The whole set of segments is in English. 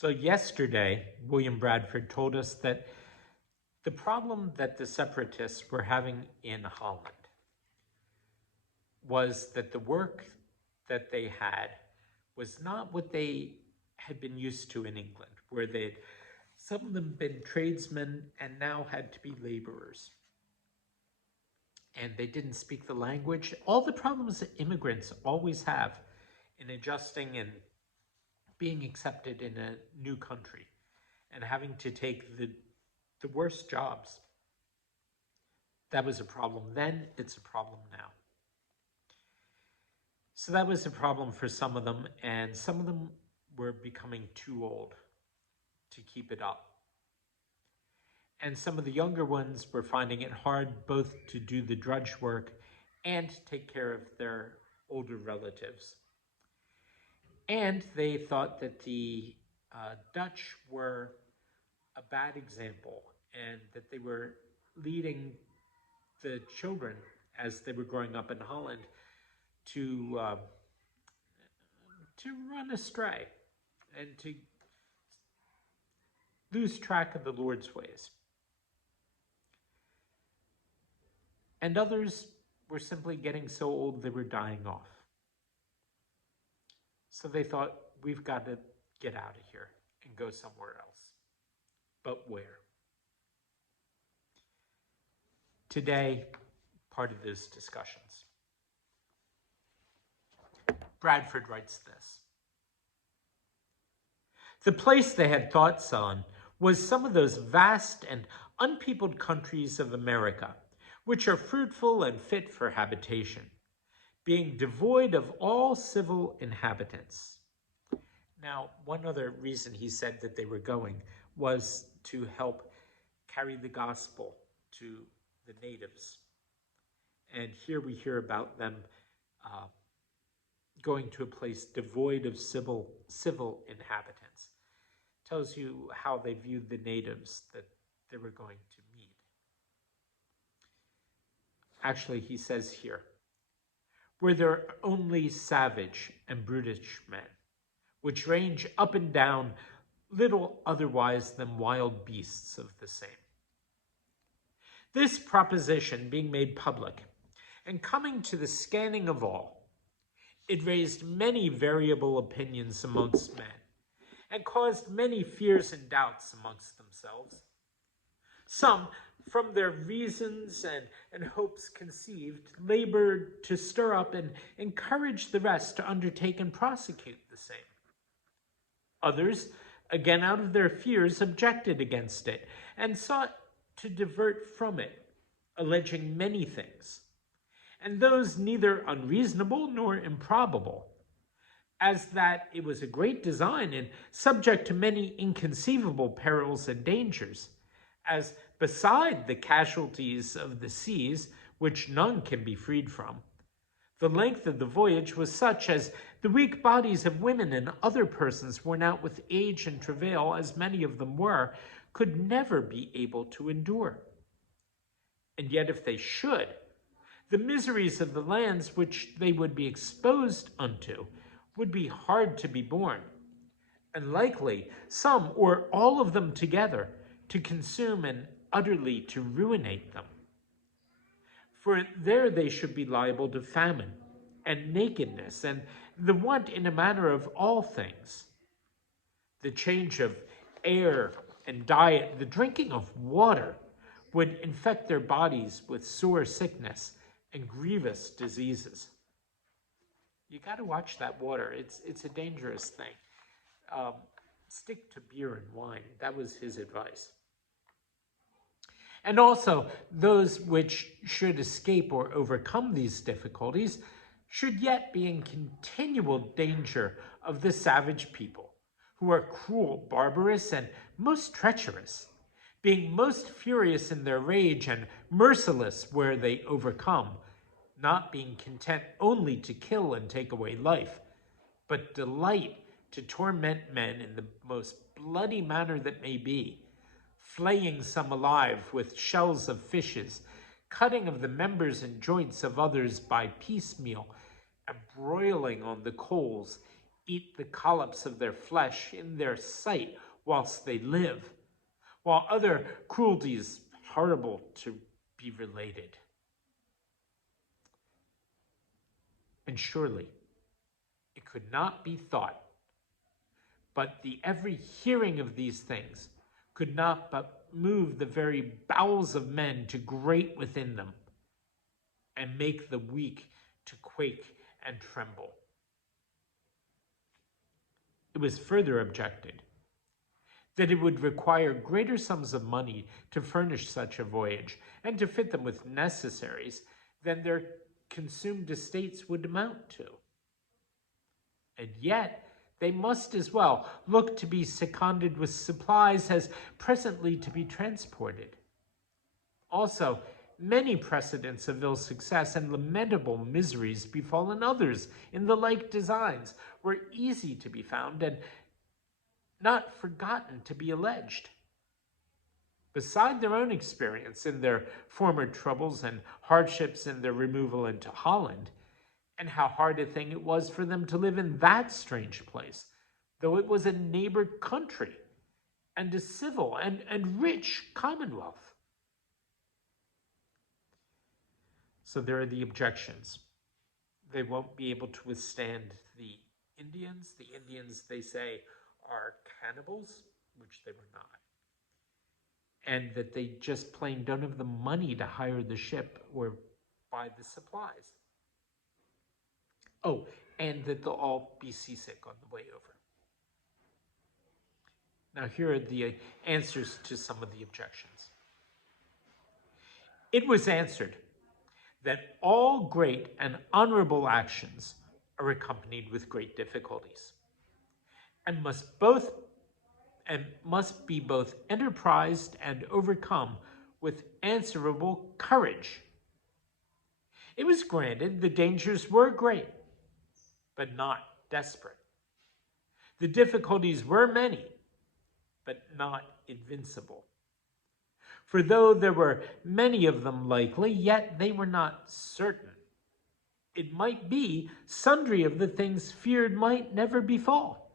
So yesterday, William Bradford told us that the problem that the separatists were having in Holland was that the work that they had was not what they had been used to in England, where they'd some of them been tradesmen and now had to be laborers. And they didn't speak the language. All the problems that immigrants always have in adjusting and being accepted in a new country and having to take the worst jobs. That was a problem then, it's a problem now. So that was a problem for some of them, and some of them were becoming too old to keep it up. And some of the younger ones were finding it hard both to do the drudge work and take care of their older relatives. And they thought that the Dutch were a bad example and that they were leading the children as they were growing up in Holland to run astray and to lose track of the Lord's ways. And others were simply getting so old they were dying off. So they thought, we've got to get out of here and go somewhere else. But where? Today, part of those discussions. Bradford writes this. The place they had thoughts on was some of those vast and unpeopled countries of America, which are fruitful and fit for habitation, being devoid of all civil inhabitants. Now, one other reason he said that they were going was to help carry the gospel to the natives. And here we hear about them going to a place devoid of civil inhabitants. Tells you how they viewed the natives that they were going to meet. Actually, he says here, where there are only savage and brutish men, which range up and down, little otherwise than wild beasts of the same. This proposition being made public, and coming to the scanning of all, it raised many variable opinions amongst men, and caused many fears and doubts amongst themselves. Some, from their reasons and hopes conceived, labored to stir up and encourage the rest to undertake and prosecute the same. Others, again out of their fears, objected against it, and sought to divert from it, alleging many things, and those neither unreasonable nor improbable, as that it was a great design and subject to many inconceivable perils and dangers, as beside the casualties of the seas, which none can be freed from, the length of the voyage was such as the weak bodies of women and other persons worn out with age and travail, as many of them were, could never be able to endure. And yet if they should, the miseries of the lands which they would be exposed unto would be hard to be borne, and likely some or all of them together to consume and utterly to ruinate them. For there they should be liable to famine and nakedness and the want in a manner of all things, the change of air and diet, the drinking of water would infect their bodies with sore sickness and grievous diseases. You got to watch that water. It's a dangerous thing. Stick to beer and wine. That was his advice. And also, those which should escape or overcome these difficulties should yet be in continual danger of the savage people, who are cruel, barbarous, and most treacherous, being most furious in their rage and merciless where they overcome, not being content only to kill and take away life, but delight to torment men in the most bloody manner that may be, flaying some alive with shells of fishes, cutting of the members and joints of others by piecemeal, and broiling on the coals, eat the collops of their flesh in their sight whilst they live, while other cruelties horrible to be related. And surely it could not be thought, but the every hearing of these things could not but move the very bowels of men to grate within them, and make the weak to quake and tremble. It was further objected that it would require greater sums of money to furnish such a voyage, and to fit them with necessaries, than their consumed estates would amount to. And yet they must as well look to be seconded with supplies as presently to be transported. Also, many precedents of ill success and lamentable miseries befallen others in the like designs were easy to be found, and not forgotten to be alleged. Beside their own experience in their former troubles and hardships in their removal into Holland, and how hard a thing it was for them to live in that strange place, though it was a neighbor country and a civil and rich commonwealth. So there are the objections. They won't be able to withstand the Indians. The Indians, they say, are cannibals, which they were not. And that they just plain don't have the money to hire the ship or buy the supplies. Oh, and that they'll all be seasick on the way over. Now, here are the answers to some of the objections. It was answered that all great and honorable actions are accompanied with great difficulties, and must be both enterprised and overcome with answerable courage. It was granted the dangers were great, but not desperate. The difficulties were many, but not invincible. For though there were many of them likely, yet they were not certain. It might be sundry of the things feared might never befall.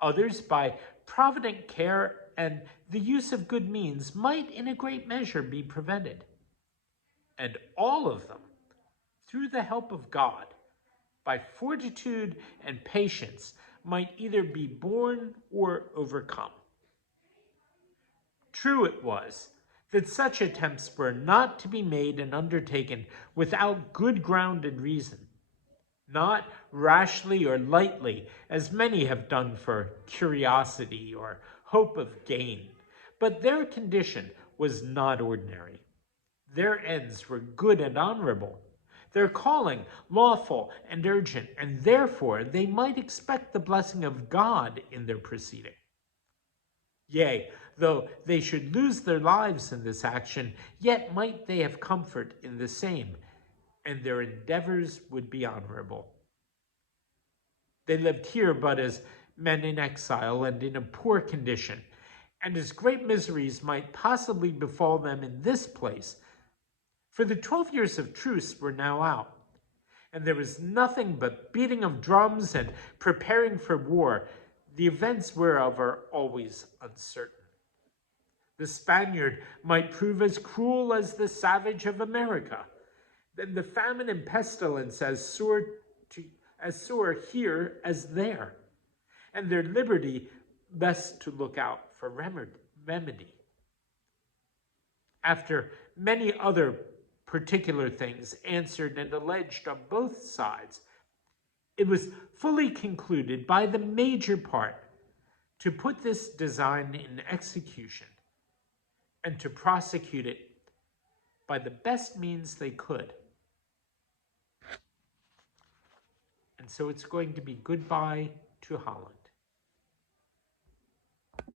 Others, by provident care and the use of good means, might in a great measure be prevented. And all of them, through the help of God, by fortitude and patience, might either be borne or overcome. True it was that such attempts were not to be made and undertaken without good ground and reason, not rashly or lightly, as many have done for curiosity or hope of gain. But their condition was not ordinary. Their ends were good and honorable, their calling lawful and urgent, and therefore they might expect the blessing of God in their proceeding. Yea, though they should lose their lives in this action, yet might they have comfort in the same, and their endeavors would be honorable. They lived here but as men in exile and in a poor condition, and as great miseries might possibly befall them in this place. For the 12 years of truce were now out, and there was nothing but beating of drums and preparing for war, the events whereof are always uncertain. The Spaniard might prove as cruel as the savage of America, then the famine and pestilence as sore here as there, and their liberty best to look out for remedy. After many other particular things answered and alleged on both sides, it was fully concluded by the major part to put this design in execution and to prosecute it by the best means they could. And so it's going to be goodbye to Holland.